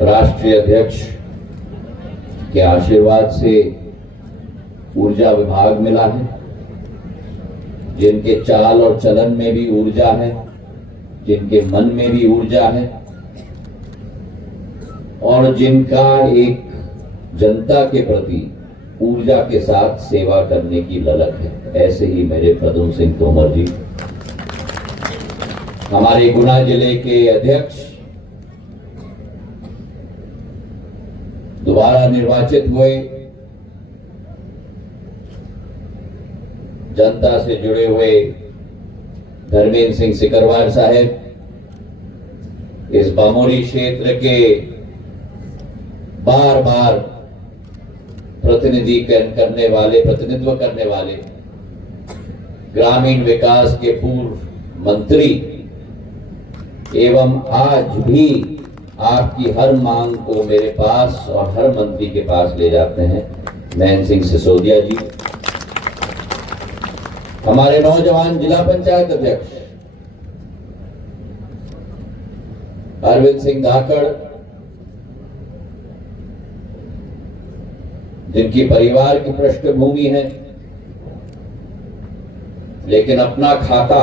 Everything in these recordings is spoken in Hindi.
राष्ट्रीय अध्यक्ष के आशीर्वाद से ऊर्जा विभाग मिला है, जिनके चाल और चलन में भी ऊर्जा है, जिनके मन में भी ऊर्जा है और जिनका एक जनता के प्रति ऊर्जा के साथ सेवा करने की ललक है, ऐसे ही मेरे प्रद्युम्न सिंह तोमर जी हमारे गुना जिले के अध्यक्ष दोबारा निर्वाचित हुए, जनता से जुड़े हुए धर्मेंद्र सिंह सिकरवार साहब, इस बामोरी क्षेत्र के बार बार प्रतिनिधित्व करने वाले ग्रामीण विकास के पूर्व मंत्री एवं आज भी आपकी हर मांग को मेरे पास और हर मंत्री के पास ले जाते हैं महेंद्र सिंह सिसोदिया जी, हमारे नौजवान जिला पंचायत अध्यक्ष अरविंद सिंह धाकड़, जिनकी परिवार की पृष्ठभूमि है लेकिन अपना खाता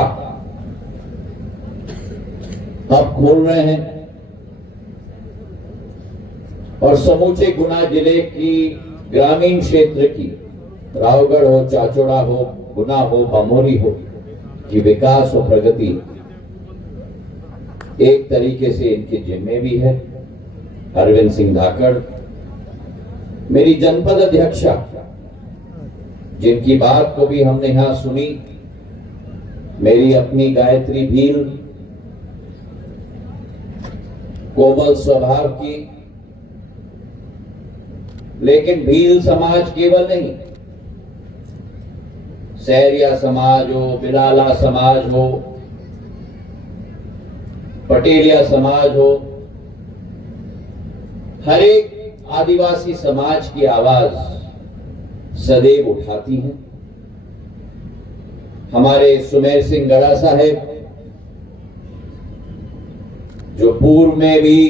अब खोल रहे हैं और समूचे गुना जिले की ग्रामीण क्षेत्र की, रावगढ़ हो, चाचौड़ा हो, गुना हो, बामोरी हो, की विकास और प्रगति एक तरीके से इनके जिम्मे भी है। अरविंद सिंह धाकड़ मेरी जनपद अध्यक्षा, जिनकी बात को भी हमने यहां सुनी, मेरी अपनी गायत्री भील, कोमल स्वभाव की, लेकिन भील समाज केवल नहीं, सहरिया समाज हो, बिलाला समाज हो, पटेलिया समाज हो, हर एक आदिवासी समाज की आवाज सदैव उठाती है। हमारे सुमेर सिंह गड़ा साहब, जो पूर्व में भी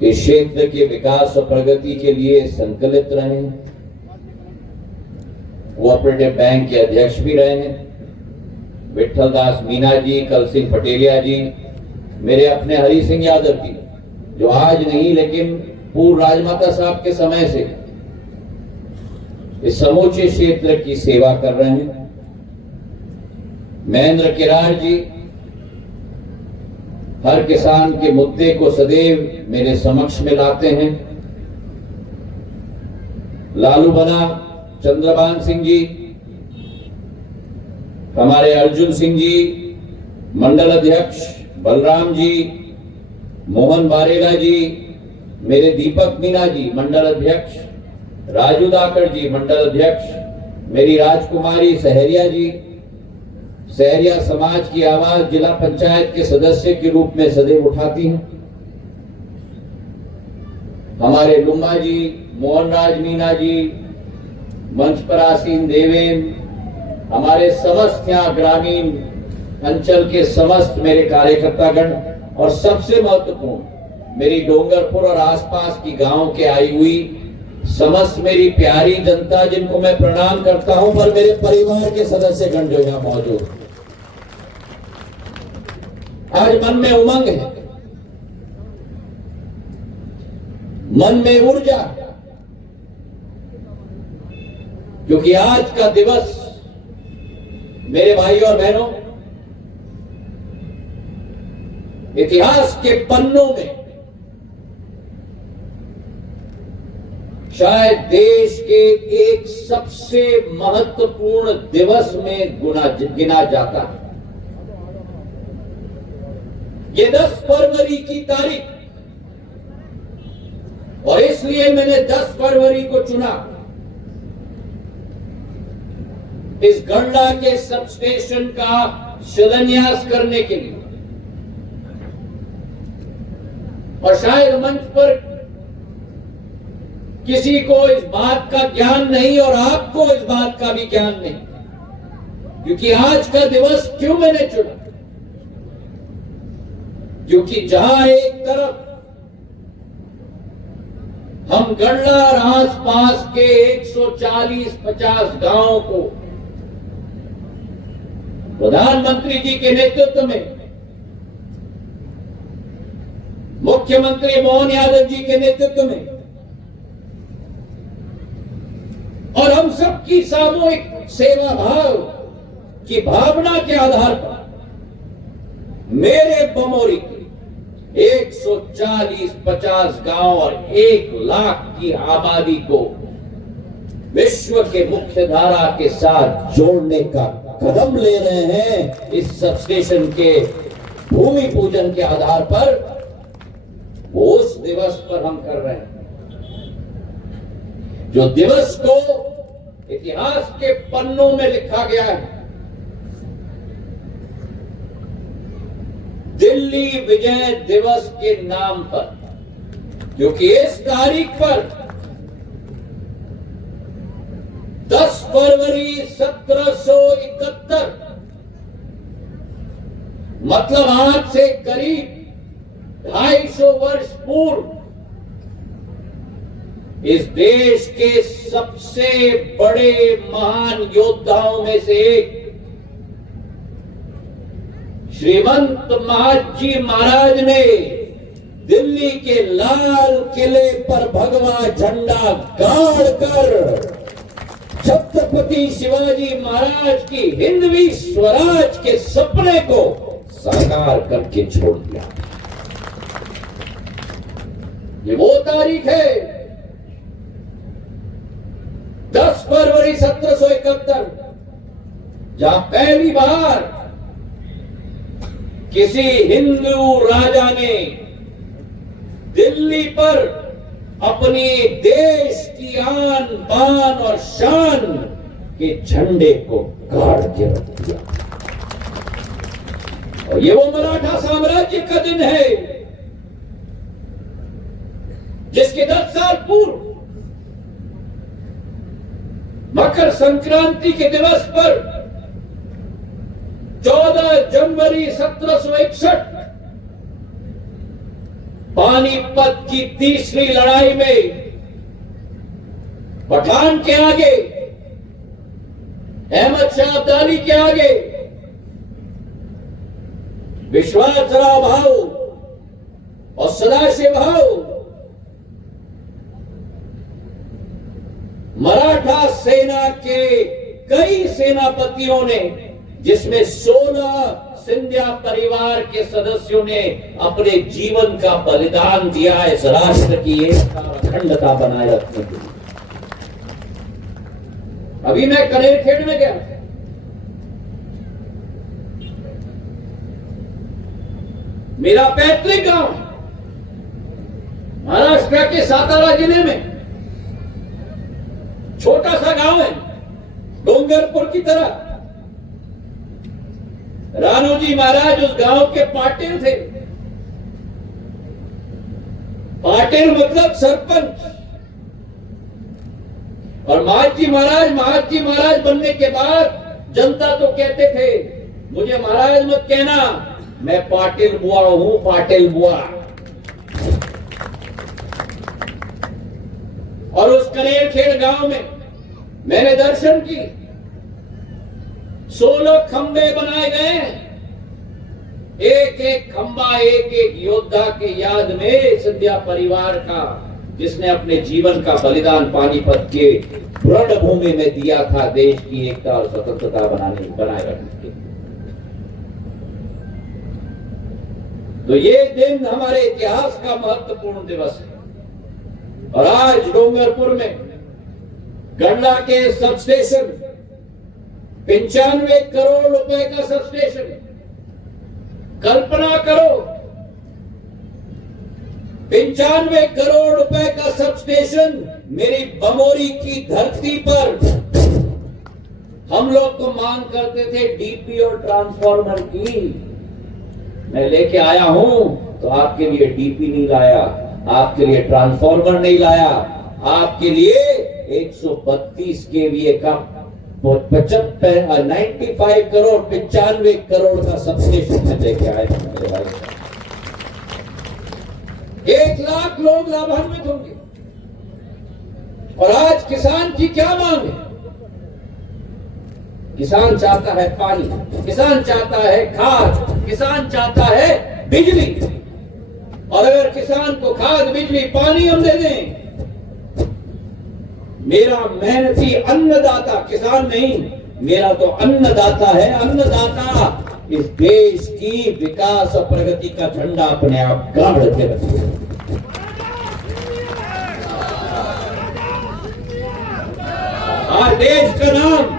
इस क्षेत्र के विकास और प्रगति के लिए संकल्पित रहे हैं, कोऑपरेटिव बैंक के अध्यक्ष भी रहे हैं, विठल दास मीना जी, कल सिंह पटेलिया जी, मेरे अपने हरि सिंह यादव जी, जो आज नहीं लेकिन पूर्व राजमाता साहब के समय से इस समूचे क्षेत्र की सेवा कर रहे हैं, महेंद्र किरार जी हर किसान के मुद्दे को सदैव मेरे समक्ष में लाते हैं, लालू बना चंद्रभान सिंह जी, हमारे अर्जुन सिंह जी मंडल अध्यक्ष, बलराम जी, मोहन बारेला जी, मेरे दीपक मीना जी मंडल अध्यक्ष, राजू धाकड़ जी मंडल अध्यक्ष, मेरी राजकुमारी सहरिया जी, सहरिया समाज की आवाज जिला पंचायत के सदस्य के रूप में सदैव उठाती हैं, हमारे लुम्मा जी, मोहन राज मीना जी, मंच पर आसीन देवेन, हमारे समस्त यहाँ ग्रामीण अंचल के समस्त मेरे कार्यकर्तागण और सबसे महत्वपूर्ण मेरी डोंगरपुर और आसपास की गांव के आई हुई समस्त मेरी प्यारी जनता, जिनको मैं प्रणाम करता हूं, पर मेरे परिवार के सदस्यगण जो यहां मौजूद, आज मन में उमंग है, मन में ऊर्जा, क्योंकि आज का दिवस मेरे भाई और बहनों इतिहास के पन्नों में शायद देश के एक सबसे महत्वपूर्ण दिवस में गिना जाता है। ये 10 फरवरी की तारीख, और इसलिए मैंने 10 फरवरी को चुना इस गंडा के सब स्टेशन का शिलान्यास करने के लिए। और शायद मंच पर किसी को इस बात का ज्ञान नहीं और आपको इस बात का भी ज्ञान नहीं, क्योंकि आज का दिवस क्यों मैंने चुना, क्योंकि जहां एक तरफ हम गढ़ला और आसपास के 140-50 गांवों को प्रधानमंत्री जी के नेतृत्व में, मुख्यमंत्री मोहन यादव जी के नेतृत्व में और हम सबकी सामूहिक सेवा भाव की भावना के आधार पर मेरे बमोरी के 140-50 गांव और 1 लाख की आबादी को विश्व के मुख्य धारा के साथ जोड़ने का कदम ले रहे हैं। इस सबस्टेशन के भूमि पूजन के आधार पर वो उस दिवस पर हम कर रहे हैं जो दिवस को इतिहास के पन्नों में लिखा गया है। दिल्ली विजय दिवस के नाम पर, क्योंकि इस तारीख पर 10 फरवरी 1771 मतलब आज से करीब 250 वर्ष पूर्व इस देश के सबसे बड़े महान योद्धाओं में से एक श्रीमंत महाजी महाराज ने दिल्ली के लाल किले पर भगवा झंडा गाड़कर छत्रपति शिवाजी महाराज की हिंदवी स्वराज के सपने को साकार करके छोड़ दिया। ये वो तारीख है 10 फरवरी 1771 जहां पहली बार किसी हिंदू राजा ने दिल्ली पर अपनी देश की आन बान और शान के झंडे को गाड़ के रख दिया। और ये वो मराठा साम्राज्य का दिन है जिसके 10 साल पूर्व मकर संक्रांति के दिवस पर 14 जनवरी 1761 पानीपत की तीसरी लड़ाई में पठान के आगे, अहमद शाह अब्दाली के आगे विश्वासराव भाऊ और सदाशिव भाऊ मराठा सेना के कई सेनापतियों ने, जिसमें 16 सिंधिया परिवार के सदस्यों ने अपने जीवन का बलिदान दिया इस राष्ट्र की एकता और अखंडता बनाए रखने के लिए। अभी मैं कनेरखेड़ में गया, मेरा पैतृक गांव महाराष्ट्र के सातारा जिले में छोटा सा गांव है, डोंगरपुर की तरह। राणोजी महाराज उस गांव के पाटिल थे। पाटिल मतलब सरपंच। और महाजी महाराज बनने के बाद जनता तो कहते थे, मुझे महाराज मत कहना, मैं पाटिल बुआ हूं, पाटिल बुआ। और उस कनेरखेड़ गांव में मैंने दर्शन की, 16 खंबे बनाए गए, एक एक खंबा एक एक योद्धा के याद में सिंधिया परिवार का, जिसने अपने जीवन का बलिदान पानीपत के रणभूमि में दिया था देश की एकता और स्वतंत्रता बनाए रखने के। तो ये दिन हमारे इतिहास का महत्वपूर्ण दिवस है। और आज डोंगरपुर में गढ़ला के सबस्टेशन 95 करोड़ रुपए का सबस्टेशन, कल्पना करो 95 करोड़ रुपए का सबस्टेशन मेरी बमोरी की धरती पर। हम लोग तो मांग करते थे डीपी और ट्रांसफार्मर की, मैं लेके आया हूं तो आपके लिए डीपी नहीं लाया, आपके लिए ट्रांसफार्मर नहीं लाया, आपके लिए 132 केवीए का 95 करोड़ 95 करोड़ का सबस्टेशन में लेके आए मेरे भाई। 1 लाख लोग लाभान्वित होंगे। और आज किसान की क्या मांग है? किसान चाहता है पानी, किसान चाहता है खाद, किसान चाहता है बिजली। और अगर किसान को खाद, बिजली, पानी हम दे दें, मेरा मेहनती अन्नदाता, किसान नहीं, मेरा तो अन्नदाता है, अन्नदाता इस देश की विकास और प्रगति का झंडा अपने आप गाड़ के रखे। आज देश का नाम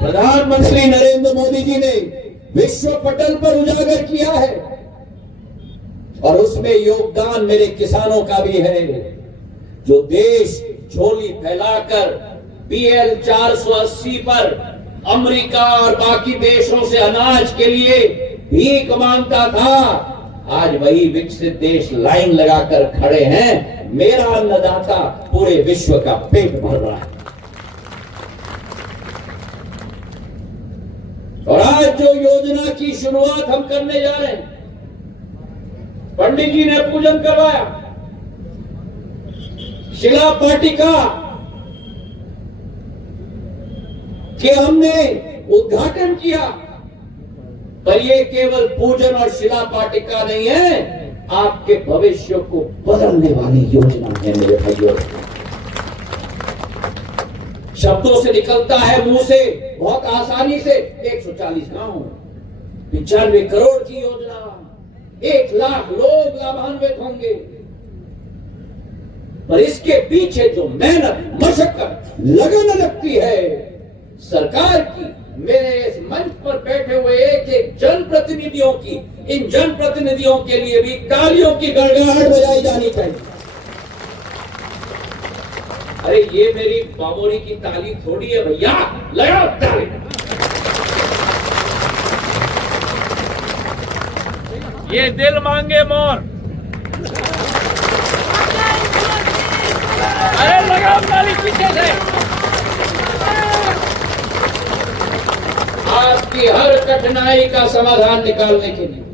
प्रधानमंत्री नरेंद्र मोदी जी ने विश्व पटल पर उजागर किया है और उसमें योगदान मेरे किसानों का भी है, जो देश झोली फैलाकर PL 480 पर अमेरिका और बाकी देशों से अनाज के लिए भीख मांगता था, आज वही विकसित देश लाइन लगाकर खड़े हैं। मेरा अन्नदाता पूरे विश्व का पेट भर रहा है। और आज जो योजना की शुरुआत हम करने जा रहे हैं, पंडित जी ने पूजन करवाया, शिला पाटिका के हमने उद्घाटन किया, पर ये केवल पूजन और शिला पाटिका नहीं है, आपके भविष्य को बदलने वाली योजना है मेरे भाइयों। शब्दों से निकलता है मुंह से बहुत आसानी से, 140 गांव, 95 करोड़ की योजना, 1 लाख लोग लाभान्वित होंगे, पर इसके पीछे जो मेहनत, मशक्कत, लगन लगती है सरकार की, मेरे इस मंच पर बैठे हुए एक एक जनप्रतिनिधियों की, इन जनप्रतिनिधियों के लिए भी तालियों की गड़गड़ाहट बजाई जानी चाहिए। अरे ये मेरी बाबोरी की ताली थोड़ी है भैया, लगाओ ताली। ये दिल मांगे मोर, अरे लगाओ ताली पीछे से। आपकी हर कठिनाई का समाधान निकालने के लिए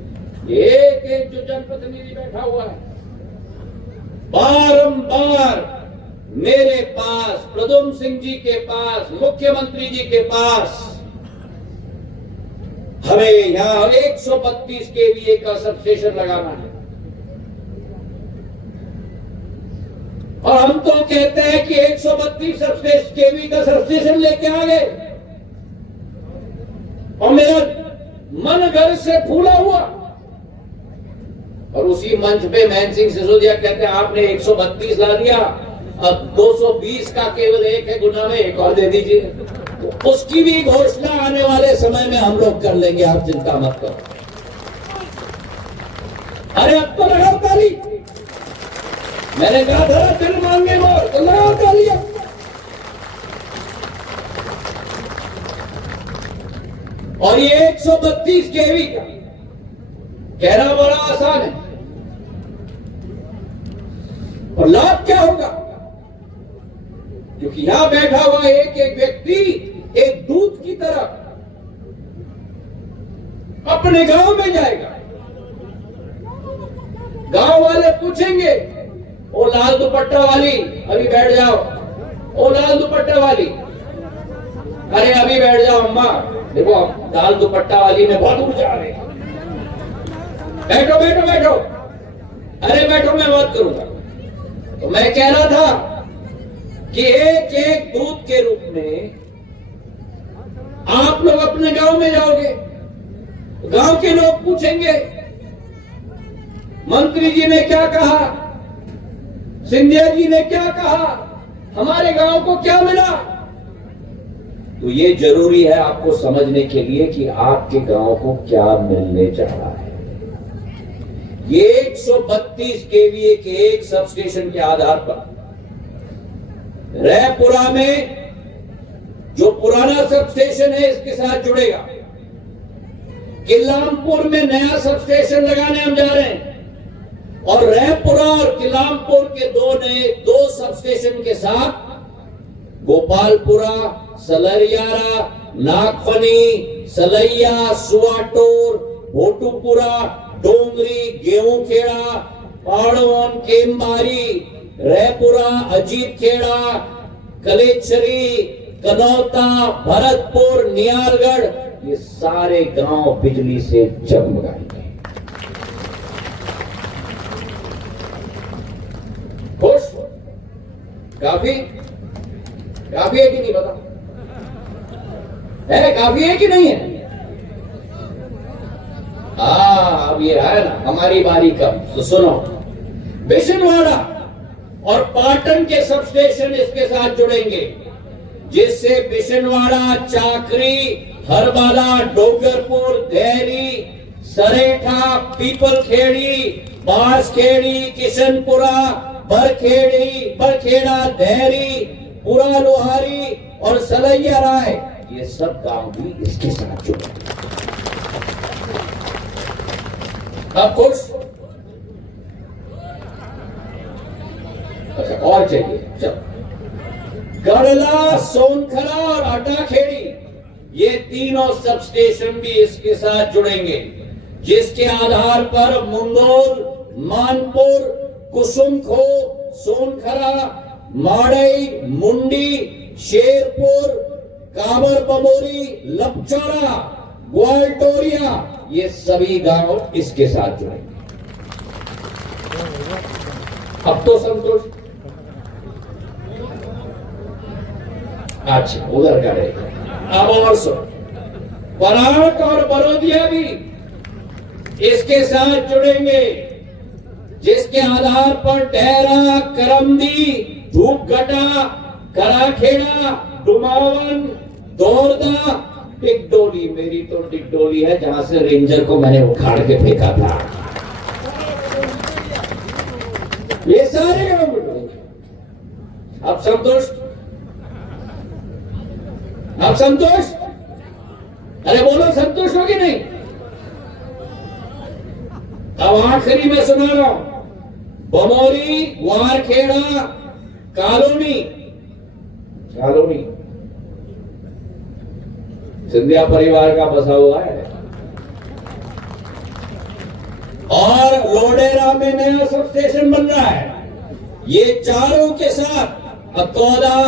एक एक जो जनप्रतिनिधि बैठा हुआ है, बारंबार मेरे पास, प्रद्युम्न सिंह जी के पास, मुख्यमंत्री जी के पास, हमें यहां 132 kVA का सबस्टेशन लगाना है। और हम तो कहते हैं कि 132 kV का सबस्टेशन लेके आ गए, और मेरा मन घर से फूला हुआ। और उसी मंच पे महेंद्र सिंह सिसोदिया कहते हैं आपने 132 ला दिया, अब 220 का केवल एक है गुना में, एक और दे दीजिए। तो उसकी भी घोषणा आने वाले समय में हम लोग कर लेंगे, आप चिंता मत करो। अरे अब तो लगाओ ताली, मैंने कहा था दिल मांगे मोर, तो लगाओ ताली। और ये 132 kV का कहना बड़ा आसान है, और लाभ क्या होगा? क्योंकि यहां बैठा हुआ एक एक व्यक्ति एक दूत की तरह अपने गांव में जाएगा। गांव वाले पूछेंगे, ओ लाल दुपट्टा वाली अभी बैठ जाओ, ओ लाल दुपट्टा वाली, अरे अभी बैठ जाओ अम्मा, देखो लाल दुपट्टा वाली में बहुत ऊर्जा आ रही, बैठो बैठो बैठो, अरे बैठो मैं बात करूंगा। तो मैं कह रहा था कि एक एक दूत के रूप में आप लोग अपने गांव में जाओगे, गांव के लोग पूछेंगे मंत्री जी ने क्या कहा, सिंधिया जी ने क्या कहा, हमारे गांव को क्या मिला। तो ये जरूरी है आपको समझने के लिए कि आपके गांव को क्या मिलने जा रहा है। ये 132 kVA के एक सबस्टेशन के आधार पर रैपुरा में जो पुराना सबस्टेशन है इसके साथ जुड़ेगा। किलामपुर में नया सबस्टेशन लगाने हम जा रहे हैं, और रैपुरा और किलामपुर के दो सबस्टेशन के साथ गोपालपुरा, सलरियारा, नागफनी, सलैया, सुवाटोर, भोटूपुरा, डोंगरी, गेहूंखेड़ा, पाड़वन, केमबारी, रायपुरा, अजीत खेड़ा, कलेचरी, कनौता, भरतपुर, नियालगढ़, ये सारे गांव बिजली से जगमगाएंगे। खुश? काफी है कि नहीं बता? है काफी है कि नहीं है? अब ये है ना हमारी बारी कब, तो सुनो। बिशनवाड़ा और पाटन के सब स्टेशन इसके साथ जुड़ेंगे, जिससे बिशनवाड़ा, चाकरी, हरबाला, डोगरपुर, देहरी, सरेठा, पीपलखेड़ी, बांसखेड़ी, किशनपुरा, बरखेड़ा, देहरी, पुरा लोहारी और सलैया राय, ये सब गांव भी इसके साथ जुड़े। अब खुश? अच्छा और चाहिए? चलो। गढ़ला, सोनखरा और अटाखेड़ी, ये तीनों सब स्टेशन भी इसके साथ जुड़ेंगे, जिसके आधार पर मुंगोल, मानपुर, कुसुमखो, सोनखरा, माड़ई, मुंडी, शेरपुर, काबर बमोरी, लपचौरा, ग्वालटोरिया, ये सभी गांव इसके साथ जुड़ेंगे। अब तो संतोष? अच्छा उधर का रहेगा। अब और सुन, पराग और बरोदिया भी इसके साथ जुड़ेंगे, जिसके आधार पर डेरा, करमदी, धूपगटा, कराखेड़ा, डुमावन, दोरदा, टिकडोली, मेरी तो टिकडोली है जहां से रेंजर को मैंने उखाड़ के फेंका था, ये सारे गांव जुड़ेंगे। अब संतोष? अब संतोष? अरे बोलो संतोष हो कि नहीं? अब आखिरी में सुना रहा हूं, बमोरी, ग्वारखेड़ा, कॉलोनी सिंधिया परिवार का बसा हुआ है, और लोडेरा में नया सब स्टेशन बन रहा है। ये चारों के साथ अतौदा,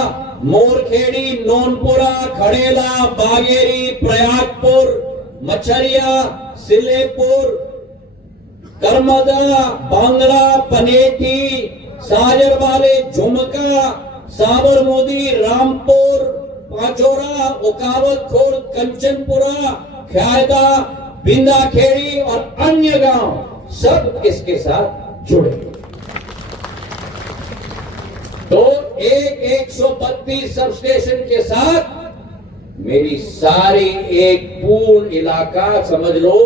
मोरखेड़ी, नोनपुरा, खड़ेला, बागेरी, प्रयागपुर, मछरिया, सिलेपुर, करमदा, बांगड़ा, पनेठी, साजरवाले, झुमका, साबरमती, रामपुर, पाचोरा, उकावत खोर, कंचनपुरा, ख्यादा, बिंदाखेड़ी और अन्य गांव सब इसके साथ जुड़े। तो 132 सब स्टेशन के साथ मेरी सारी एक पूर्ण इलाका, समझ लो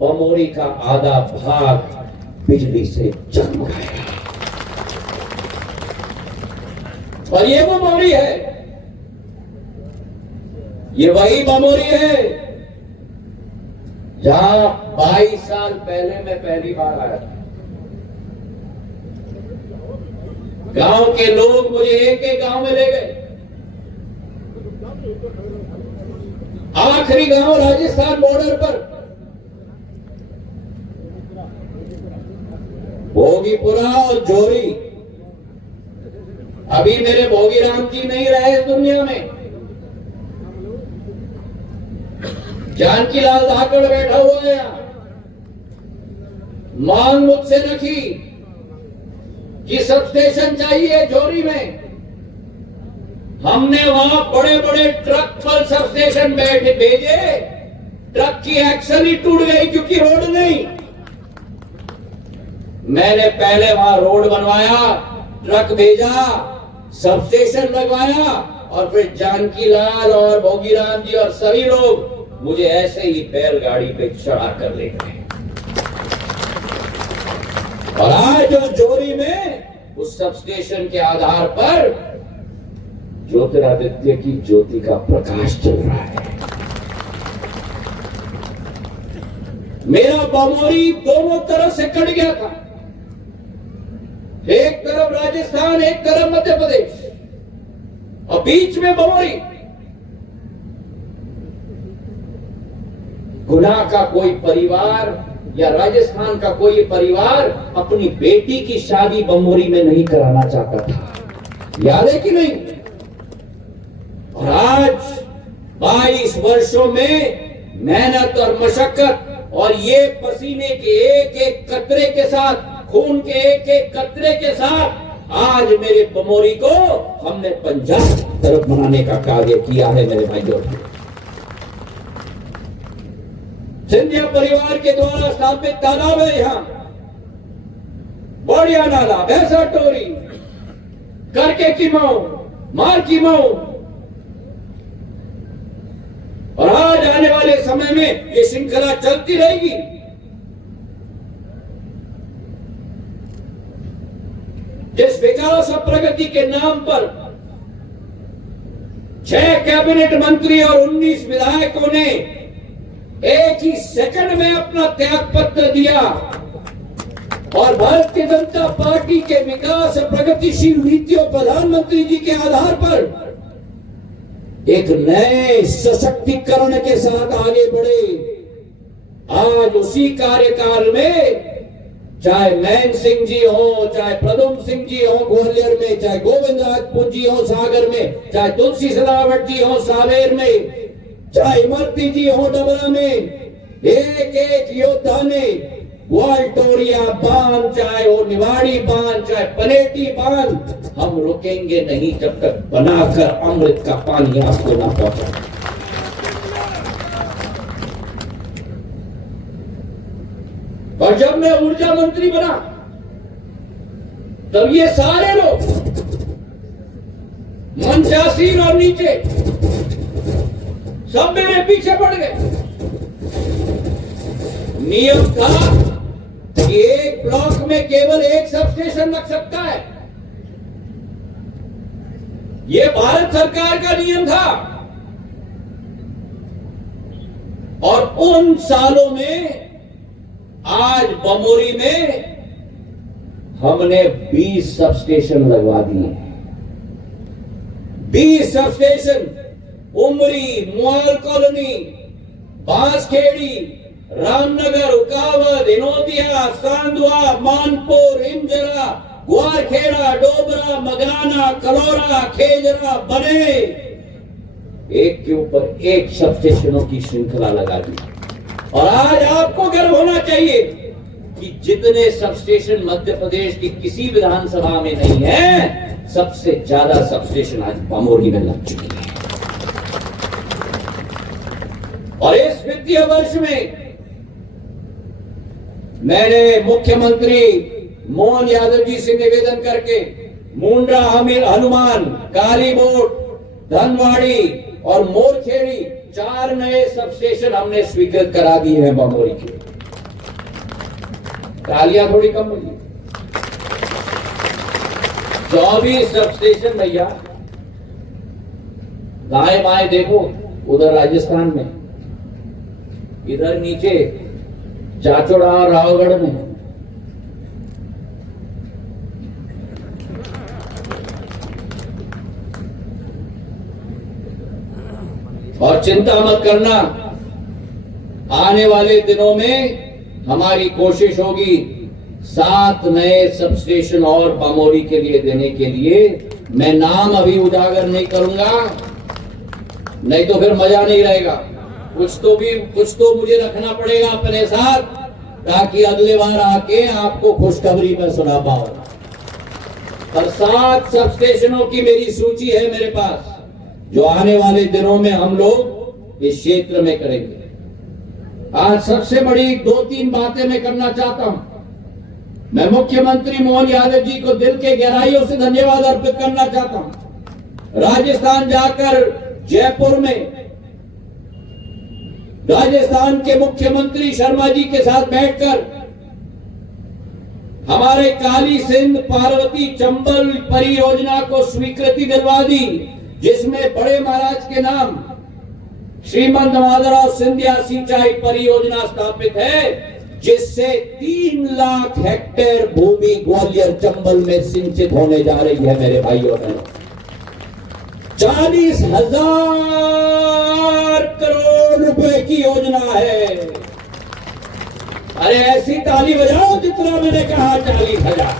बमोरी का आधा भाग बिजली से जगमगाएगा। और ये बमोरी है, ये वही बमोरी है जहां 22 साल पहले मैं पहली बार आया था। गांव के लोग मुझे एक एक गांव में ले गए। आखिरी गांव राजस्थान बॉर्डर पर भोगीपुरा और जोरी। अभी मेरे भोगीराम जी नहीं रहे इस दुनिया में, जानकीलाल धाकड़ बैठा हुआ है। मांग मुझसे रखी कि सब स्टेशन चाहिए जोरी में। हमने वहां बड़े बड़े ट्रक पर सब स्टेशन भेजे, ट्रक की एक्शन ही टूट गई क्योंकि रोड नहीं। मैंने पहले वहां रोड बनवाया, ट्रक भेजा, सब स्टेशन लगवाया, और फिर जानकीलाल और भोगीराम जी और सभी लोग मुझे ऐसे ही बैलगाड़ी पे चढ़ा कर ले गए। और आज उस जोरी में उस सब स्टेशन के आधार पर ज्योतिरादित्य की ज्योति का प्रकाश चल रहा है। मेरा बमोरी दोनों तरफ से कट गया था, एक तरफ राजस्थान, एक तरफ मध्य प्रदेश, और बीच में बमोरी। गुना का कोई परिवार या राजस्थान का कोई परिवार अपनी बेटी की शादी बमोरी में नहीं कराना चाहता था। याद है कि नहीं? और आज 22 वर्षों में मेहनत और मशक्कत और ये पसीने के एक एक कतरे के साथ, खून के एक एक कतरे के साथ आज मेरे बमोरी को हमने पंजाब की तरफ बनाने का कार्य किया है। मेरे भाइयों, सिंधिया परिवार के द्वारा स्थापित तालाब है यहां, बढ़िया नाला, भैंसा टोरी, करके की माओ, मार की माओ। और आज आने वाले समय में ये श्रृंखला चलती रहेगी। जिस विकास और प्रगति के नाम पर 6 कैबिनेट मंत्री और 19 विधायकों ने एक ही सेकंड में अपना त्याग पत्र दिया और भारतीय जनता पार्टी के विकास और प्रगतिशील नीतियों प्रधानमंत्री जी के आधार पर एक नए सशक्तिकरण के साथ आगे बढ़े। आज उसी कार्यकाल में चाहे मैन सिंह जी हो, चाहे प्रदुम सिंह जी हो ग्वालियर में, चाहे गोविंद राजपूत जी हो सागर में, चाहे तुलसी सिलावट जी हो सावेर में, चाहे इमरती जी हो डबरा में, एक एक योद्धा ने ग्वालटोरिया बांध, चाहे वो निवाड़ी बांध, चाहे पलेटी बांध, हम रुकेंगे नहीं जब तक बनाकर अमृत का पानी आपको ना पहुंचा। और जब मैं ऊर्जा मंत्री बना तब ये सारे लोग मंचासीन और नीचे सब मेरे पीछे पड़ गए। नियम था कि एक ब्लॉक में केवल एक सब स्टेशन लग सकता है। यह भारत सरकार का नियम था। और उन सालों में आज बमोरी में हमने 20 सब स्टेशन लगवा दिए। 20 सब स्टेशन उमरी, मुआल कॉलोनी, बांसखेड़ी, रामनगर, उकावद, इनोदिया, सांदवा, मानपुर, इंजरा, ग्वारखेड़ा, डोबरा, मगराना, कलौरा, खेजरा, बने, एक के ऊपर एक सब स्टेशनों की श्रृंखला लगा दी। और आज आपको गर्व होना चाहिए कि जितने सब स्टेशन मध्य प्रदेश की किसी विधानसभा में नहीं है, सबसे ज्यादा सब स्टेशन आज बमोरी में लग चुकी है। और इस वित्तीय वर्ष में मैंने मुख्यमंत्री मोहन यादव जी से निवेदन करके मुंड्रा, हनुमान, कालीबोट, धनवाड़ी और मोरखेड़ी 4 नए सब स्टेशन हमने स्वीकृत करा दिए हैं बमोरी के। तालियां थोड़ी कम हुई। 24 सब स्टेशन भैया। दाएं बाएं देखो, उधर राजस्थान में, इधर नीचे चाचोड़ा और रावगढ़ में। और चिंता मत करना, आने वाले दिनों में हमारी कोशिश होगी 7 नए सब स्टेशन और बमोरी के लिए देने के लिए। मैं नाम अभी उजागर नहीं करूंगा, नहीं तो फिर मजा नहीं रहेगा। कुछ तो मुझे रखना पड़ेगा अपने साथ, ताकि अगले बार आके आपको खुशखबरी में सुना पाऊं। और 7 सब स्टेशनों की मेरी सूची है मेरे पास, जो आने वाले दिनों में हम लोग इस क्षेत्र में करेंगे। आज सबसे बड़ी 2-3 बातें मैं करना चाहता हूं। मैं मुख्यमंत्री मोहन यादव जी को दिल के गहराइयों से धन्यवाद अर्पित करना चाहता हूं। राजस्थान जाकर जयपुर में राजस्थान के मुख्यमंत्री शर्मा जी के साथ बैठकर हमारे काली सिंध पार्वती चंबल परियोजना को स्वीकृति दिलवा दी, जिसमें बड़े महाराज के नाम श्रीमंत माधवराव सिंधिया सिंचाई परियोजना स्थापित है, जिससे 3 लाख हेक्टेयर भूमि ग्वालियर चंबल में सिंचित होने जा रही है। मेरे भाइयों बहनों, 40,000 करोड़ रुपए की योजना है। अरे ऐसी ताली बजाओ जितना मैंने कहा 40,000,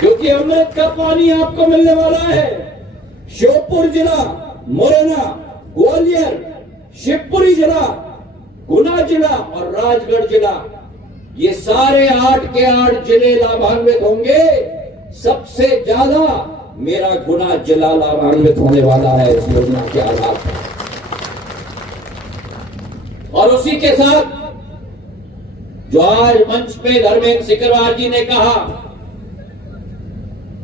क्योंकि अमृत का पानी आपको मिलने वाला है। श्योपुर जिला, मुरैना, ग्वालियर, शिवपुरी जिला, गुना जिला और राजगढ़ जिला, ये सारे 8 के 8 जिले लाभान्वित होंगे। सबसे ज्यादा मेरा गुना जिला लाभान्वित होने वाला है इस योजना के आधार पर। और उसी के साथ जो आज मंच पे धर्मेंद्र सिकरवार जी ने कहा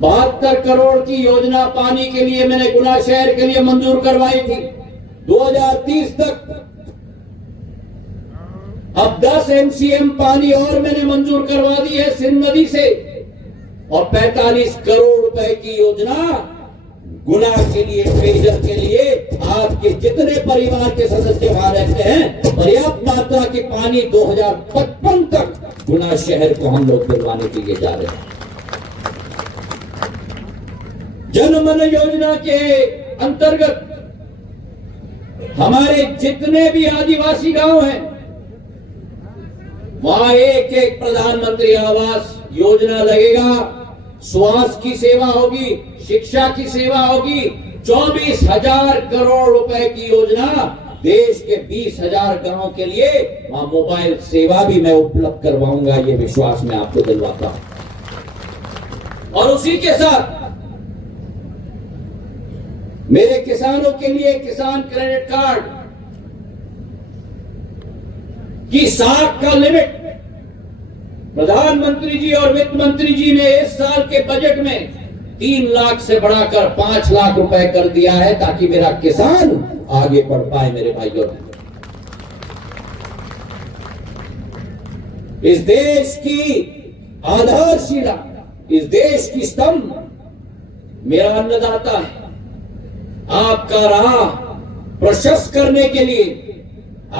72 करोड़ की योजना पानी के लिए मैंने गुना शहर के लिए मंजूर करवाई थी 2030 तक। अब 10 MCM पानी और मैंने मंजूर करवा दी है सिंध नदी से, और 45 करोड़ रुपए की योजना गुना के लिए, पेयजल के लिए आपके जितने परिवार के सदस्य वहां रहते हैं, पर्याप्त मात्रा के पानी 2055 तक गुना शहर को हम लोग दिलवाने के लिए जा रहे हैं। जन मन योजना के अंतर्गत हमारे जितने भी आदिवासी गांव हैं, वहां एक एक प्रधानमंत्री आवास योजना लगेगा। स्वास्थ्य की सेवा होगी, शिक्षा की सेवा होगी। 24,000 करोड़ रुपए की योजना देश के 20,000 गांवों के लिए, वहां मोबाइल सेवा भी मैं उपलब्ध करवाऊंगा, ये विश्वास मैं आपको दिलवाता हूं। और उसी के साथ मेरे किसानों के लिए किसान क्रेडिट कार्ड की 60 का लिमिट प्रधानमंत्री जी और वित्त मंत्री जी ने इस साल के बजट में 3 लाख से बढ़ाकर 5 लाख रुपए कर दिया है, ताकि मेरा किसान आगे बढ़ पाए। मेरे भाइयों, इस देश की आधारशिला, इस देश की स्तंभ मेरा अन्नदाता है। आपका राह प्रशस्त करने के लिए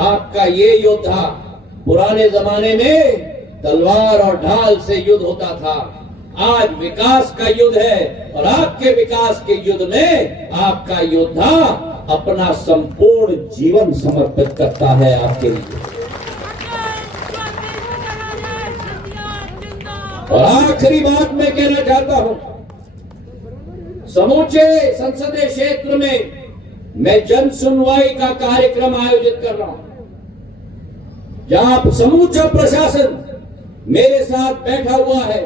आपका ये योद्धा, पुराने जमाने में तलवार और ढाल से युद्ध होता था, आज विकास का युद्ध है, और आपके विकास के युद्ध में आपका योद्धा अपना संपूर्ण जीवन समर्पित करता है आपके लिए। और आखिरी बात मैं कहना चाहता हूं, समूचे संसदीय क्षेत्र में मैं जन सुनवाई का कार्यक्रम आयोजित कर रहा हूं, जहां समूचा प्रशासन मेरे साथ बैठा हुआ है,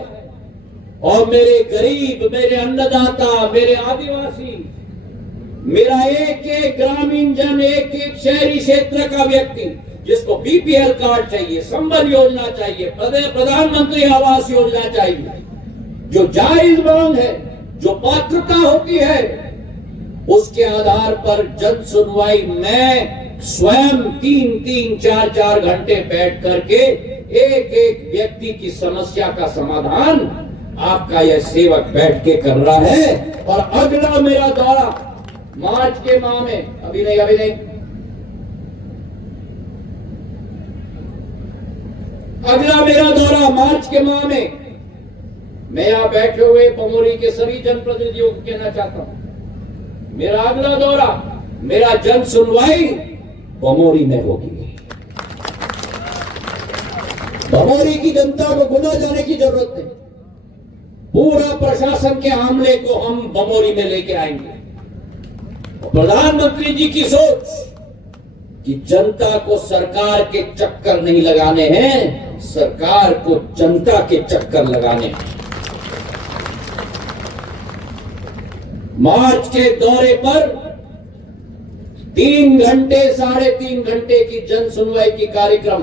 और मेरे गरीब, मेरे अन्नदाता, मेरे आदिवासी, मेरा एक एक ग्रामीण जन, एक एक शहरी क्षेत्र का व्यक्ति जिसको BPL कार्ड चाहिए, संबल योजना चाहिए, प्रधानमंत्री आवास योजना चाहिए, जो जायज मांग है, जो पात्रता होती है, उसके आधार पर जन सुनवाई मैं स्वयं 3-3, 4-4 घंटे बैठ करके एक एक व्यक्ति की समस्या का समाधान आपका यह सेवक बैठ के कर रहा है। और अगला मेरा दौरा मार्च के माह में, अभी नहीं, अगला मेरा दौरा मार्च के माह में, मैं यहां बैठे हुए बमोरी के सभी जनप्रतिनिधियों को कहना चाहता हूं, मेरा अगला दौरा, मेरा जन सुनवाई बमोरी में होगी। बमोरी की जनता को गुना जाने की जरूरत नहीं, पूरा प्रशासन के आमले को हम बमोरी में लेके आएंगे। प्रधानमंत्री जी की सोच कि जनता को सरकार के चक्कर नहीं लगाने हैं, सरकार को जनता के चक्कर लगाने हैं। मार्च के दौरे पर 3 घंटे, 3.5 घंटे की जन सुनवाई की कार्यक्रम,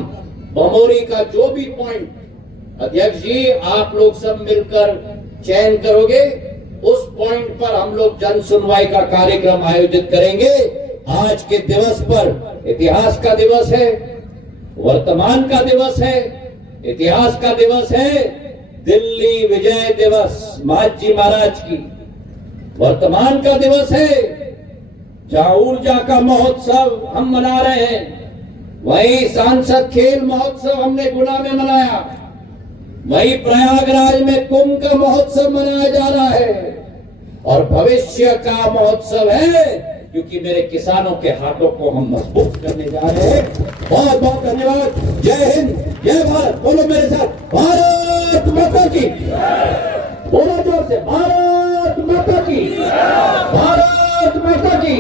बमोरी का जो भी पॉइंट अध्यक्ष जी आप लोग सब मिलकर चयन करोगे, उस पॉइंट पर हम लोग जन सुनवाई का कार्यक्रम आयोजित करेंगे। आज के दिवस पर इतिहास का दिवस है, वर्तमान का दिवस है। इतिहास का दिवस है दिल्ली विजय दिवस महाजी महाराज की, वर्तमान का दिवस है जहां ऊर्जा का महोत्सव हम मना रहे हैं, वही सांसद खेल महोत्सव हमने गुना में मनाया, वही प्रयागराज में कुंभ का महोत्सव मनाया जा रहा है, और भविष्य का महोत्सव है क्योंकि मेरे किसानों के हाथों को हम मजबूत करने जा रहे हैं। बहुत बहुत धन्यवाद। जय हिंद, जय भारत। बोलो मेरे साथ, भारत माता की। बोलो जोर से, भारत माता की, भारत माता की।